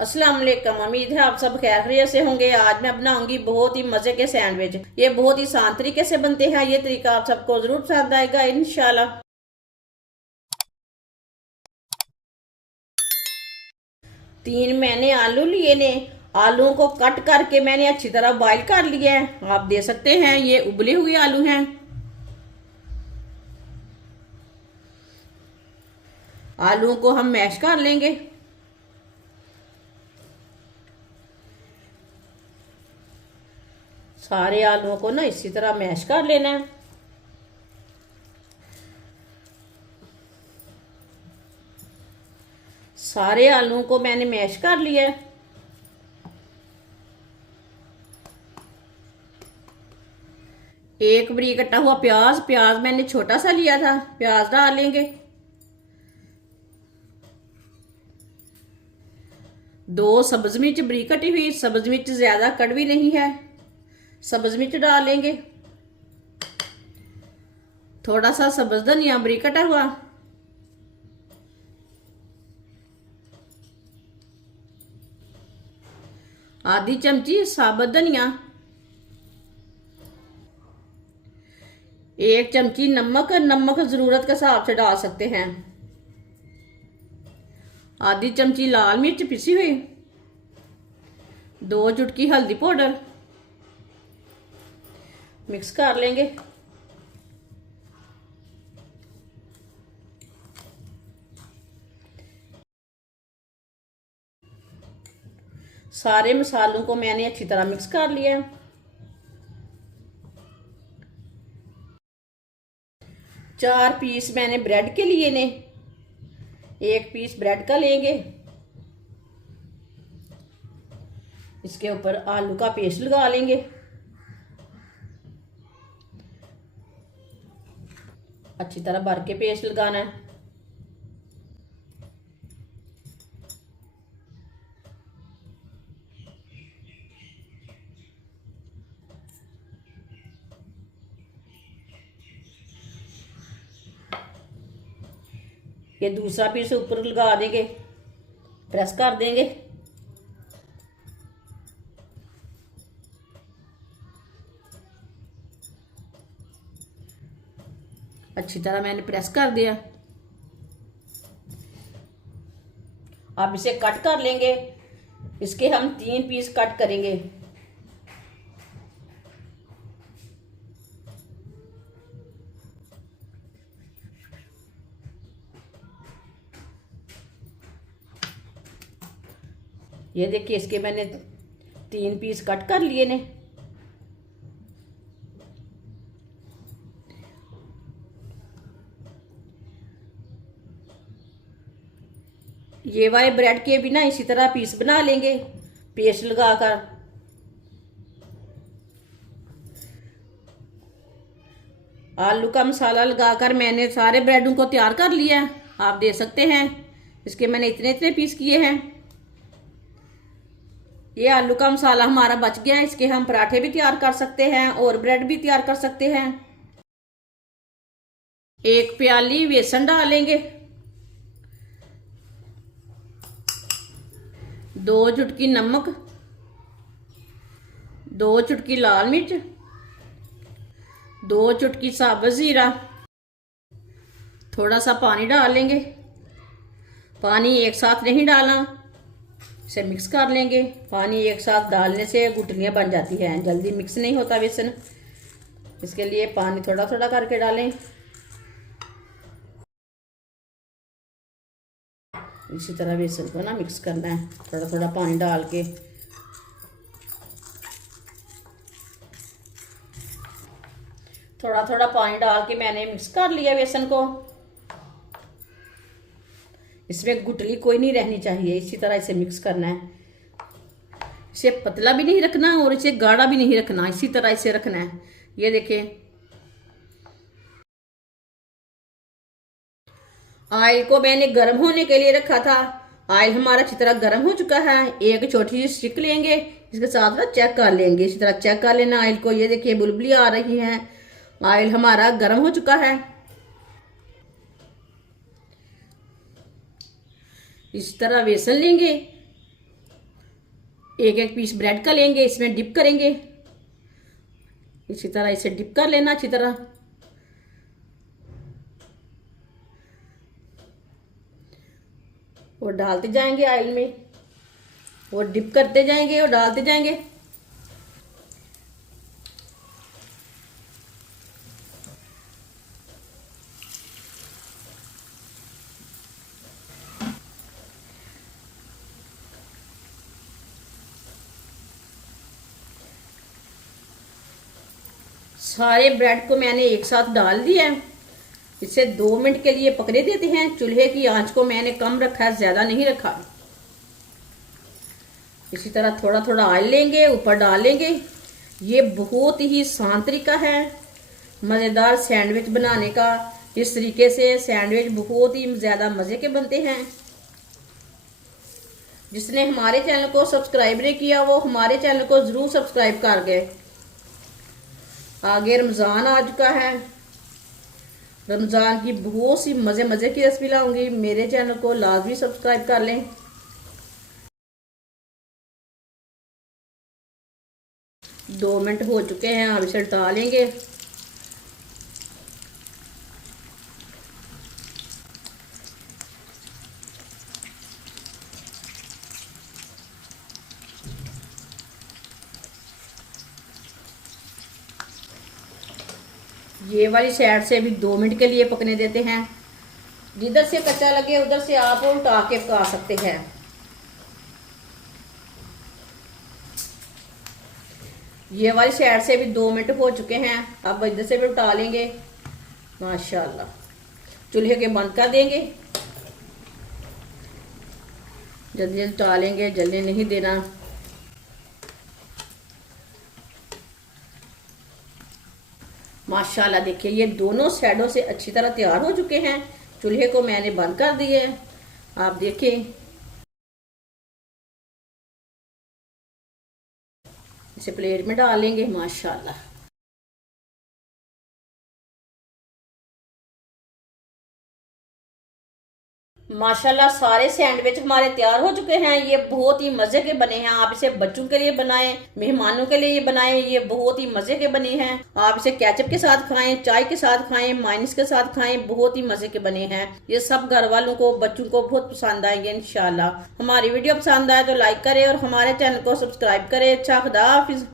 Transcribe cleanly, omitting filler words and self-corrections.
अस्सलाम वालेकुम। उम्मीद है आप सब खैर खैरियत से होंगे। आज मैं बनाऊंगी बहुत ही मजे के सैंडविच। ये बहुत ही आसान तरीके से बनते हैं। ये तरीका आप सबको जरूर पसंद आएगा इंशाल्लाह। 3 मैंने आलू लिए ने। आलूओं को कट करके मैंने अच्छी तरह बॉईल कर लिया है। आप देख सकते हैं ये उबले हुए आलू हैं। आलूओं को हम मैश कर लेंगे। सारे आलूओं को ना इसी तरह मैश कर लेना है। सारे आलूओं को मैंने मैश कर लिया है। एक बरीक कटा हुआ प्याज, प्याज मैंने छोटा सा लिया था, प्याज डाल लेंगे। 2 सब्ज मिर्च बरीक कटी हुई, सब्ज मिर्च ज्यादा कड़वी नहीं है, सब्ज मिर्च डाल लेंगे। थोड़ा सा सब्ज धनिया बरीक कटा हुआ, आधी चमची साबुत धनिया, 1 चमची नमक, नमक जरूरत के हिसाब से डाल सकते हैं। आधी चमची लाल मिर्च पिसी हुई, 2 चुटकी हल्दी पाउडर, मिक्स कर लेंगे। सारे मसालों को मैंने अच्छी तरह मिक्स कर लिया है। 4 पीस मैंने ब्रेड के लिए ने। 1 पीस ब्रेड का लेंगे। इसके ऊपर आलू का पेस्ट लगा लेंगे। अच्छी तरह भर के पेस्ट लगाना है। ये दूसरा पीस ऊपर लगा देंगे, प्रेस कर देंगे। अच्छी तरह मैंने प्रेस कर दिया। अब इसे कट कर लेंगे। इसके हम 3 पीस कट करेंगे। ये देखिए इसके मैंने 3 पीस कट कर लिए ने। ये वाले ब्रेड के भी ना इसी तरह पीस बना लेंगे पेस्ट लगाकर। आलू का मसाला लगाकर मैंने सारे ब्रेडों को तैयार कर लिया है। आप देख सकते हैं इसके मैंने इतने इतने पीस किए हैं। ये आलू का मसाला हमारा बच गया है। इसके हम पराठे भी तैयार कर सकते हैं और ब्रेड भी तैयार कर सकते हैं। 1 प्याली बेसन डालेंगे, 2 चुटकी नमक, 2 चुटकी लाल मिर्च, 2 चुटकी साबुत जीरा, थोड़ा सा पानी डाल लेंगे। पानी एक साथ नहीं डालना, इसे मिक्स कर लेंगे। पानी एक साथ डालने से गुठलियाँ बन जाती हैं, जल्दी मिक्स नहीं होता बेसन। इसके लिए पानी थोड़ा थोड़ा करके डालें। इसी तरह बेसन को ना मिक्स करना है, थोड़ा थोड़ा पानी डाल के। थोड़ा थोड़ा पानी डाल के मैंने मिक्स कर लिया बेसन को। इसमें गुठली कोई नहीं रहनी चाहिए। इसी तरह इसे मिक्स करना है। इसे पतला भी नहीं रखना और इसे गाढ़ा भी नहीं रखना, इसी तरह इसे रखना है। ये देखिए ऑयल को मैंने गर्म होने के लिए रखा था। ऑयल हमारा अच्छी तरह गर्म हो चुका है। एक छोटी सी स्टिक लेंगे, इसके साथ ना चेक कर लेंगे। इसी तरह चेक कर लेना ऑयल को। ये देखिए बुलबुली आ रही हैं। ऑयल हमारा गर्म हो चुका है। इस तरह बेसन लेंगे, एक एक पीस ब्रेड का लेंगे, इसमें डिप करेंगे। इसी तरह इसे डिप कर लेना अच्छी तरह। और डालते जाएंगे ऑयल में, और डिप करते जाएंगे और डालते जाएंगे। सारे ब्रेड को मैंने एक साथ डाल दिया है। इसे 2 मिनट के लिए पकने देते हैं। चूल्हे की आंच को मैंने कम रखा है, ज्यादा नहीं रखा। इसी तरह थोड़ा थोड़ा ऑयल लेंगे, ऊपर डाल लेंगे। ये बहुत ही आसान तरीका है मज़ेदार सैंडविच बनाने का। इस तरीके से सैंडविच बहुत ही ज़्यादा मज़े के बनते हैं। जिसने हमारे चैनल को सब्सक्राइब नहीं किया वो हमारे चैनल को ज़रूर सब्सक्राइब कर गए। आगे रमज़ान आ चुका है। रमज़ान की बहुत सी मज़े मज़े की रेसिपी लाऊंगी। मेरे चैनल को लाजमी सब्सक्राइब कर लें। 2 मिनट हो चुके हैं, अब इसे उल्टा लेंगे। ये वाली साइड से भी 2 मिनट के लिए पकने देते हैं। जिधर से कच्चा लगे उधर से आप उल्टा के पका सकते हैं। ये वाली साइड से भी 2 मिनट हो चुके हैं, अब इधर से भी उल्टा लेंगे। माशाल्लाह, चूल्हे के बंद कर देंगे। जल्दी जल्दी उल्टा लेंगे, जल्दी नहीं देना। माशाल्लाह देखिए ये दोनों साइडों से अच्छी तरह तैयार हो चुके हैं। चूल्हे को मैंने बंद कर दिए। आप देखिए, इसे प्लेट में डाल लेंगे। माशाल्लाह, माशाल्लाह सारे सैंडविच हमारे तैयार हो चुके हैं। ये बहुत ही मजे के बने हैं। आप इसे बच्चों के लिए बनाएं, मेहमानों के लिए बनाएं। ये बहुत ही मजे के बने हैं। आप इसे केचप के साथ खाएं, चाय के साथ खाएं, मायोनीज के साथ खाएं। बहुत ही मजे के बने हैं। ये सब घर वालों को, बच्चों को बहुत पसंद आएंगे इंशाल्लाह। हमारी वीडियो पसंद आए तो लाइक करें और हमारे चैनल को सब्सक्राइब करें। अच्छा, खुदा हाफिज।